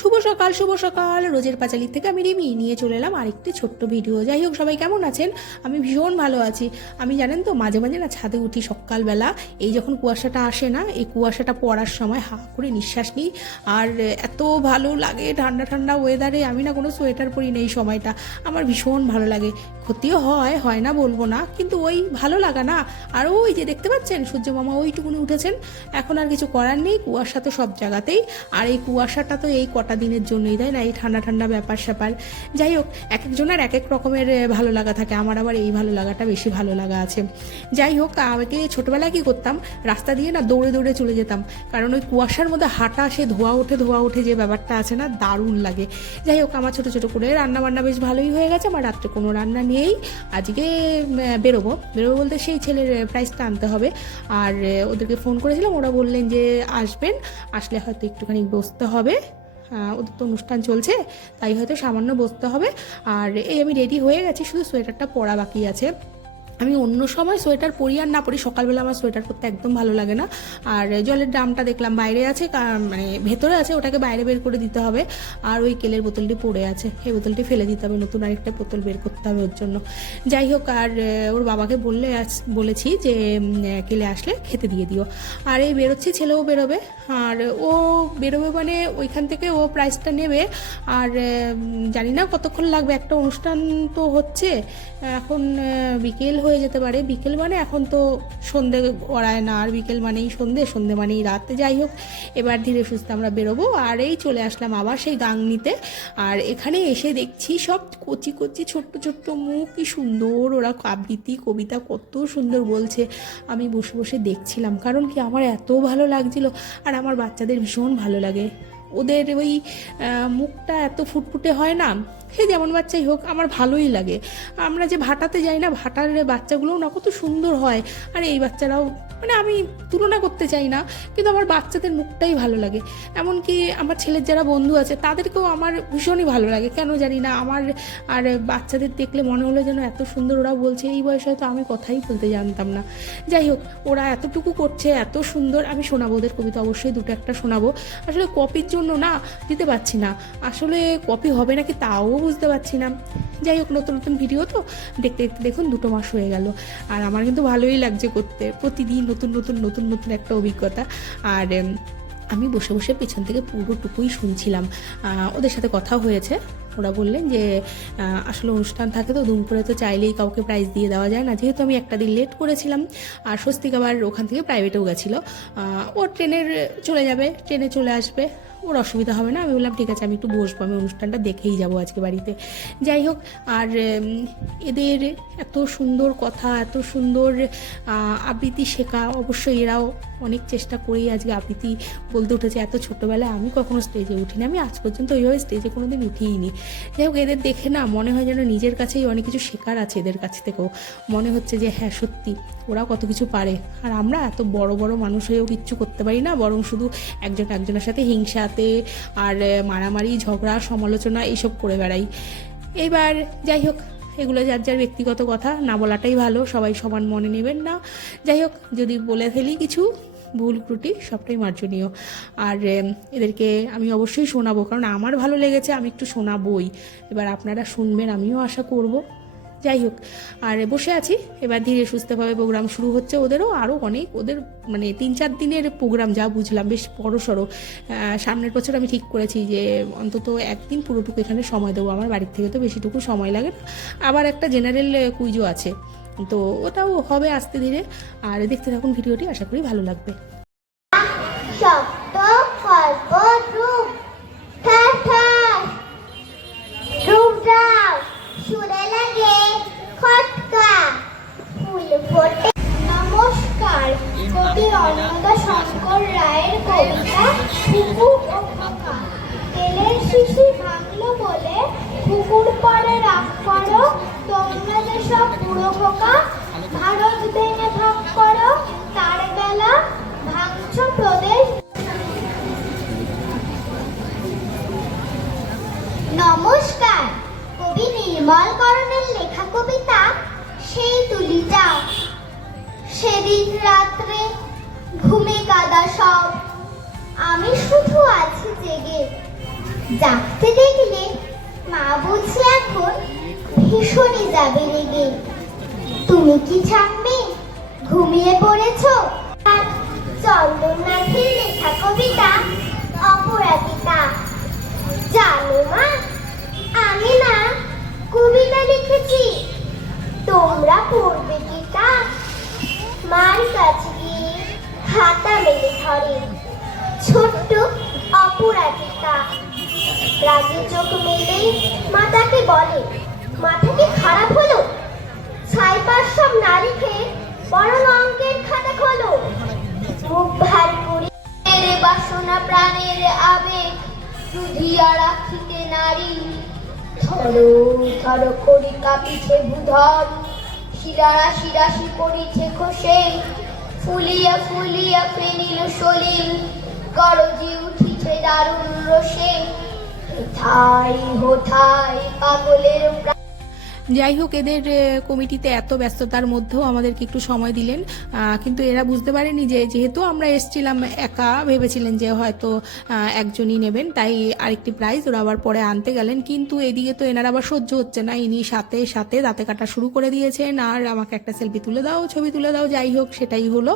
শুভ সকাল রোজের পাঁচালির থেকে আমি রিমি নিয়ে চলে এলাম আরেকটি ছোট্ট ভিডিও। যাই হোক, সবাই কেমন আছেন? আমি ভীষণ ভালো আছি। আমি জানেন তো মাঝে মাঝে না ছাদে উঠি সকালবেলা, এই যখন কুয়াশাটা আসে না, এই কুয়াশাটা পড়ার সময় হা করে নিঃশ্বাস নিই, আর এত ভালো লাগে। ঠান্ডা ঠান্ডা ওয়েদারে আমি না কোনো সোয়েটার পরি না, এই সময়টা আমার ভীষণ ভালো লাগে। ক্ষতিও হয় না বলবো না, কিন্তু ওই ভালো লাগা না। আর ওই যে দেখতে পাচ্ছেন সূর্য মামা ওইটুকুনি উঠেছেন, এখন আর কিছু করার নেই, কুয়াশা তো সব জায়গাতেই। আর এই কুয়াশাটা তো এই কটা দিনের জন্যই, তাই না? এই ঠান্ডা ঠান্ডা ব্যাপার স্যাপার। যাই হোক, এক একজনের এক এক রকমের ভালো লাগা থাকে, আমার আবার এই ভালো লাগাটা বেশি ভালো লাগা আছে। যাই হোক, আমাকে ছোটোবেলায় কী করতাম, রাস্তা দিয়ে না দৌড়ে দৌড়ে চলে যেতাম, কারণ ওই কুয়াশার মধ্যে হাঁটা, সে ধোয়া ওঠে যে ব্যাপারটা আছে না, দারুণ লাগে। যাই হোক, আমার ছোটো ছোটো করে রান্না বান্না বেশ ভালোই হয়ে গেছে। আমার রাত্রে কোনো রান্না নেই, আজকে বেরোবো বলতে সেই ছেলের প্রাইসটা আনতে হবে। আর ওদেরকে ফোন করেছিলাম, ওরা বললেন যে আসবেন, আসলে হয়তো একটুখানি বসতে হবে, ওদের তো অনুষ্ঠান চলছে, তাই হয়তো সামান্য বসতে হবে। আর এই আমি রেডি হয়ে গেছি, শুধু সোয়েটারটা পরা বাকি আছে। আমি অন্য সময় সোয়েটার পরি আর না পরি, সকালবেলা আমার সোয়েটার পরতে একদম ভালো লাগে না। আর জলের ড্রামটা দেখলাম বাইরে আছে, মানে ভেতরে আছে, ওটাকে বাইরে বের করে দিতে হবে। আর ওই কেলের বোতলটি পড়ে আছে, এই বোতলটি ফেলে দিতে হবে, নতুন আরেকটা বোতল বের করতে হবে ওর জন্য। যাই হোক, আর ওর বাবাকে বলেছি যে কেলে আসলে খেতে দিয়ে দিও। আর এই বেরোচ্ছি, ছেলেও বেরোবে। আর ও বেরোবে মানে ওইখান থেকে ও প্রাইজটা নেবে। আর জানি না কতক্ষণ লাগবে, একটা অনুষ্ঠান তো হচ্ছে এখন, বিকেল হয়ে যেতে পারে। বিকেল মানে এখন তো সন্ধে গড়ায় না, আর বিকেল মানেই সন্ধে মানেই রাত। যাই হোক, এবার ধীরে সুস্থে আমরা বেরোবো। আর এই চলে আসলাম আবার সেই গাংনিতে। আর এখানে এসে দেখছি সব কচি কচি ছোট্ট ছোট্ট মুখ, কি সুন্দর ওরা আবৃত্তি কবিতা কত সুন্দর বলছে। আমি বসে বসে দেখছিলাম, কারণ কি আমার এত ভালো লাগছিল। আর আমার বাচ্চাদের ভীষণ ভালো লাগে, ওদের ওই মুখটা এত ফুটফুটে হয় না, সে যেমন বাচ্চাই হোক আমার ভালোই লাগে। আমরা যে ভাটাতে যাই না, ভাটার বাচ্চাগুলোও না কত সুন্দর হয়, আর এই বাচ্চারাও, মানে আমি তুলনা করতে চাই না, কিন্তু আমার বাচ্চাদের মুখটাই ভালো লাগে। এমনকি আমার ছেলের যারা বন্ধু আছে তাদেরকেও আমার ভীষণই ভালো লাগে, কেন জানি না। আমার আর বাচ্চাদের দেখলে মনে হলো যেন এত সুন্দর ওরা বলছে, এই বয়সে হয়তো আমি কথাই বলতে জানতাম না। যাই হোক, ওরা এতটুকু করছে, এত সুন্দর। আমি শোনাবো ওদের কবিতা, অবশ্যই দুটো একটা শোনাবো। আসলে কপির জন্য না দিতে পারছি না, আসলে কপি হবে নাকি তাও বুঝতে পারছি না। যাই হোক, নতুন নতুন ভিডিও তো দেখতে দেখতে দেখুন 2 মাস হয়ে গেল, আর আমার কিন্তু ভালোই লাগছে করতে, প্রতিদিন নতুন নতুন একটা অভিজ্ঞতা। আর আমি বসে বসে পেছন থেকে পুরোটুকুই শুনছিলাম। ওদের সাথে কথাও হয়েছে, ওরা বললেন যে আসলে অনুষ্ঠান থাকে তো দুম করে তো চাইলেই কাউকে প্রাইজ দিয়ে দেওয়া যায় না, যেহেতু আমি একটা দিন লেট করেছিলাম। আর স্বস্তিক আবার ওখান থেকে প্রাইভেটেও গেছিলো, ও ট্রেনে চলে আসবে, ওর অসুবিধা হবে না। আমি বললাম ঠিক আছে, আমি একটু বসবো, আমি অনুষ্ঠানটা দেখেই যাবো আজকে বাড়িতে। যাই হোক, আর এদের এত সুন্দর কথা, এত সুন্দর আবৃত্তি শেখা, অবশ্যই এরাও অনেক চেষ্টা করেই আজকে আবৃত্তি বলতে উঠেছে। এত ছোটোবেলায় আমি কখনো স্টেজে উঠিনি, আমি আজ পর্যন্ত ওইভাবে স্টেজে কোনো দিন উঠিইনি। যাই হোক, এদের দেখে না মনে হয় যেন নিজের কাছেই অনেক কিছু শেখার আছে, এদের কাছ থেকেও মনে হচ্ছে যে হ্যাঁ সত্যি ওরা কত কিছু পারে, আর আমরা এত বড় বড় মানুষ হয়েও কিচ্ছু করতে পারি না, বরং শুধু একজনের সাথে হিংসাতে আর মারামারি ঝগড়া সমালোচনা এইসব করে বেড়াই। এবার যাই হোক, এগুলো যার ব্যক্তিগত কথা, না বলাটাই ভালো, সবাই সমান মনে নেবেন না। যাই হোক, যদি বলে ফেলি কিছু ভুল ত্রুটি, সবটাই মার্জনীয়। আর এদেরকে আমি অবশ্যই শোনাবো, কারণ আমার ভালো লেগেছে, আমি একটু শোনাবই। এবার আপনারা শুনবেন, আমিও আশা করব। যাই হোক, আর বসে আছি, এবার ধীরে সুস্থভাবে প্রোগ্রাম শুরু হচ্ছে। ওদেরও আরও অনেক, ওদের মানে 3-4 দিনের প্রোগ্রাম, যা বুঝলাম বেশ বড়সড়। সামনের বছর আমি ঠিক করেছি যে অন্তত একদিন পুরোটুকু এখানে সময় দেবো, আমার বাড়ির থেকে তো বেশিটুকু সময় লাগে না। আবার একটা জেনারেল কুইজও আছে, তো ওটাও হবে আস্তে ধীরে। আর দেখতে থাকুন ভিডিওটি, আশা করি ভালো লাগবে। নমস্কার, কবি অন্নদা শঙ্কর রায়ের কবিতা পুকুর ও খোকা। তেলের শিশি ভাঙলো বলে পুকুর পরে রাগ করো, তোমরা যেসব বুড়ো খোকা ভারত ভেঙে ভাগ করো, তার বেলা ভাঙছ প্রদেশ। নমস্কার, কবি নির্মল করণের লেখা কবিতা সেই তুলিটা। সেদিন রাত্রে ঘুমে কাদা সব, আমি শুধু আছি জেগে। জাগতে দেখলে মা বলছে এখন ভীষণই যাবে রেগে। তুমি কি থাকবে? ঘুমিয়ে পড়েছো? আর চন্দননাথের লেখা কবিতা অপরাজিতা। জানো মা, আমি না কবিতা লিখেছি, তোমরা পড়বে কি তা? মার কাছে গিয়ে খাতা মেলে ধরে ছোট্ট অপরাজিতা। রাগে চোখ মেলে মাতাকে বলে, মাথা কি খারাপ হলো? ছাইপাশ সব না লিখে বরং অঙ্কের খাতা খোলো। মুখ ভার করে মেরে বাসনা প্রাণের আবেগ রুধিয়া রাখিতে নারী। ধরো ধরো করি কাঁপিছে ভূধর, শিরারা শিরাশি করিছে খসে। ফুলিয়া ফুলিয়া ফেনিল সলিল, গরজি উঠিছে দারুণ রোষে। হেথাই হোথাই পাগলের যাই হোক, এদের কমিটিতে এত ব্যস্ততার মধ্যেও আমাদেরকে একটু সময় দিলেন, কিন্তু এরা বুঝতে পারেনি যে যেহেতু আমরা এসেছিলাম একা, ভেবেছিলেন যে হয়তো একজনই নেবেন, তাই আরেকটি প্রাইজ ওরা আবার পরে আনতে গেলেন। কিন্তু এদিকে তো এনার আবার সহ্য হচ্ছে না, ইনি সাথে সাথে দাঁতে কাটা শুরু করে দিয়েছেন আর আমাকে একটা সেলফি তুলে দাও, ছবি তুলে দাও। যাই হোক, সেটাই হলো।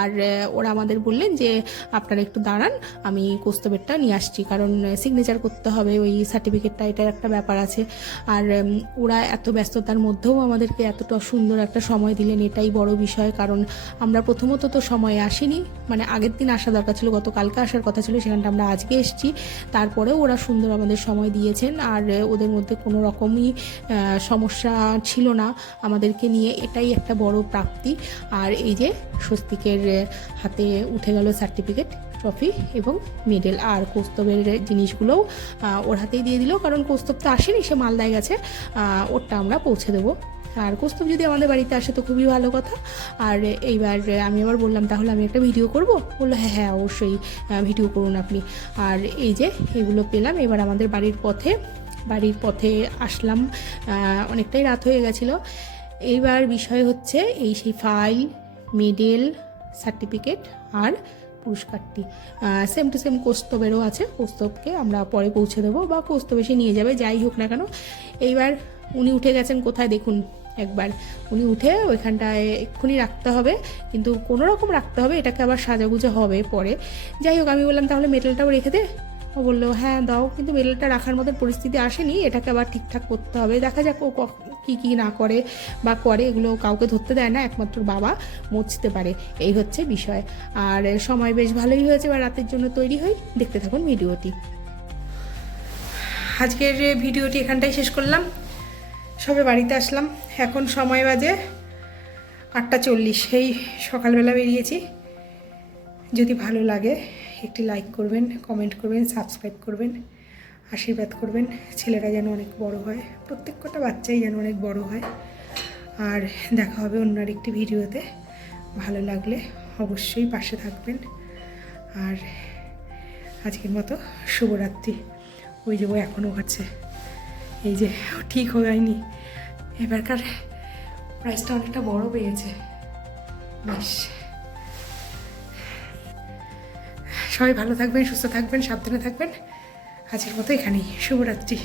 আর ওরা আমাদের বললেন যে আপনারা একটু দাঁড়ান, আমি কৌস্তবেরটা নিয়ে আসছি, কারণ সিগনেচার করতে হবে ওই সার্টিফিকেটটা, এটার একটা ব্যাপার আছে। আর ওরা এত ব্যস্ততার মধ্যেও আমাদেরকে এতটা সুন্দর একটা সময় দিলেন, এটাই বড় বিষয়। কারণ আমরা প্রথমত তো সময়ে আসিনি, মানে আগের দিন আসা দরকার ছিল, গতকালকে আসার কথা ছিল, সেখানটা আমরা আজকে এসেছি। তারপরেও ওরা সুন্দর আমাদের সময় দিয়েছেন, আর ওদের মধ্যে কোনো রকমই সমস্যা ছিল না আমাদেরকে নিয়ে, এটাই একটা বড় প্রাপ্তি। আর এই যে স্বস্তিকের হাতে উঠে গেল সার্টিফিকেট, ট্রফি এবং মেডেল। আর কৌস্তবের জিনিসগুলোও ওর হাতেই দিয়ে দিল, কারণ কৌস্তব তো আসেনি, সে মালদায় গেছে, ওরটা আমরা পৌঁছে দেবো। আর কৌস্তব যদি আমাদের বাড়িতে আসে তো খুবই ভালো কথা। আর এইবার আমি আবার বললাম তাহলে আমি একটা ভিডিও করব, বললো হ্যাঁ হ্যাঁ অবশ্যই ভিডিও করুন আপনি। আর এই যে এগুলো পেলাম, এবার আমাদের বাড়ির পথে আসলাম, অনেকটাই রাত হয়ে গেছিলো। এইবার বিষয় হচ্ছে এই সেই ফাইল, মেডেল, সার্টিফিকেট আর পুরস্কারটি সেম টু সেম কৌস্তবেরও আছে। কৌস্তবকে আমরা পরে পৌঁছে দেবো, বা কৌস্তব এসে নিয়ে যাবে, যাই হোক না কেন। এইবার উনি উঠে গেছেন কোথায় দেখুন একবার, উনি উঠে ওইখানটায় এক্ষুনি রাখতে হবে, কিন্তু কোনো রকম রাখতে হবে, এটাকে আবার সাজাগুজা হবে পরে। যাই হোক, আমি বললাম তাহলে মেডেলটাও রেখে দে। ও বললো হ্যাঁ দাও, কিন্তু মেডেলটা রাখার মতো পরিস্থিতি আসেনি, এটাকে আবার ঠিকঠাক করতে হবে। দেখা যাক ও কী না করে বা করে, এগুলো কাউকে ধরতে দেয় না, একমাত্র বাবা মুছতে পারে, এই হচ্ছে বিষয়। আর সময় বেশ ভালোই হয়েছে, বা রাতের জন্য তৈরি হই, দেখতে থাকুন ভিডিওটি। আজকের ভিডিওটি এখানটাই শেষ করলাম, সবে বাড়িতে আসলাম, এখন সময় বাজে 8:40, এই সকালবেলা বেরিয়েছি। যদি ভালো লাগে একটি লাইক করবেন, কমেন্ট করবেন, সাবস্ক্রাইব করবেন, আশীর্বাদ করবেন, ছেলেরা যেন অনেক বড় হয়, প্রত্যেক কটা বাচ্চাই যেন অনেক বড় হয়। আর দেখা হবে অন্য আরেকটি ভিডিওতে, ভালো লাগলে অবশ্যই পাশে থাকবেন। আর আজকের মতো শুভরাত্রি। ওই যে ও এখনও হচ্ছে, এই যে ঠিক হয়নি, এবারকার প্রাইসটা অনেকটা বড় পেয়েছে। বেশ, সবাই ভালো থাকবেন, সুস্থ থাকবেন, সাবধানে থাকবেন। আজকের মতো এখানেই, শুভরাত্রি।